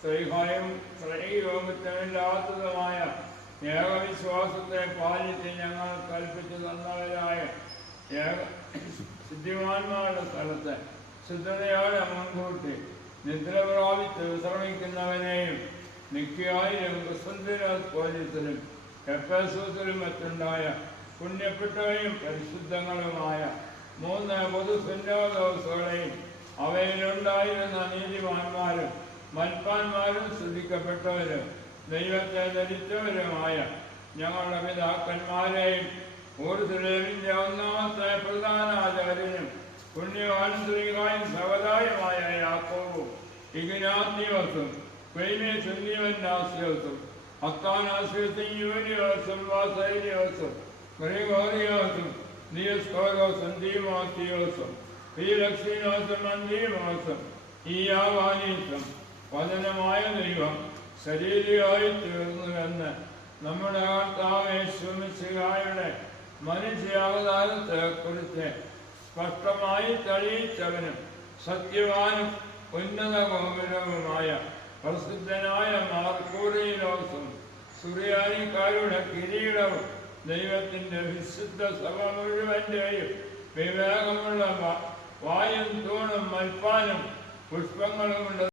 സ്ത്രീഹയും സ്ത്രീയോഗത്തിനില്ലാത്തതുമായ ഏകവിശ്വാസത്തെ പാലിച്ച് ഞങ്ങൾ കൽപ്പിച്ചു തന്നവരായ സിദ്ധിമാന്മാരുടെ സ്ഥലത്ത് ശുദ്ധതയോടെ മുൻകൂട്ടി നിദ്ര പ്രാപിച്ച് വിശ്രമിക്കുന്നവനെയും മിക്കയായിരം ക്രിസ്തുരാജ് പോലീസിലും എപ്പസൂസിലും മറ്റുണ്ടായ പുണ്യപ്പെട്ടവയും പരിശുദ്ധങ്ങളുമായ മൂന്ന് പൊതു അവയിലുണ്ടായിരുന്ന നീതിമാന്മാരും മൽപ്പാന്മാരും ശ്രദ്ധിക്കപ്പെട്ടവരും ദൈവത്തെ ധരിച്ചവരുമായ ഞങ്ങളുടെ പിതാക്കന്മാരെയും ഊർജുലേവിന്റെ ഒന്നാമത്തെ പ്രധാനാചാര്യനും പുണ്യവാൻ ശ്രീകായും സവതായുമായ യാക്കോവും ഇഗ്നാത്തിയോസും ക്വൈമേ സുന്ദീവന്നാസ്യോസും അത്താനാസ്യോസും യൂനിയോസും വാസൈനിയോസും ഗ്രിഗോറിയോസും ദിയസ്കോരോസും ദീമോത്തിയോസും ഫീലക്സീനോസും അന്തീമോസും ഈയാവാനീസും വചനമായ ദൈവം ശരീരമായി തീർന്നുവെന്ന് നമ്മുടെ കർത്താവേശ്വമിശിഹായുടെ മനുഷ്യാവതാരത്തെ കുറിച്ച് സ്പഷ്ടമായി തെളിയിച്ചവനും സത്യവാനും ഉന്നത ഗോപുരവുമായ പ്രസിദ്ധനായ മാർക്കൂറിയിലോസും സുറിയാനിക്കാരുടെ കിരീടവും ദൈവത്തിന്റെ വിശുദ്ധ സഭ മുഴുവന്റെയും വിവേകമുള്ള വായും തൂണും മൽപ്പാനും പുഷ്പങ്ങളും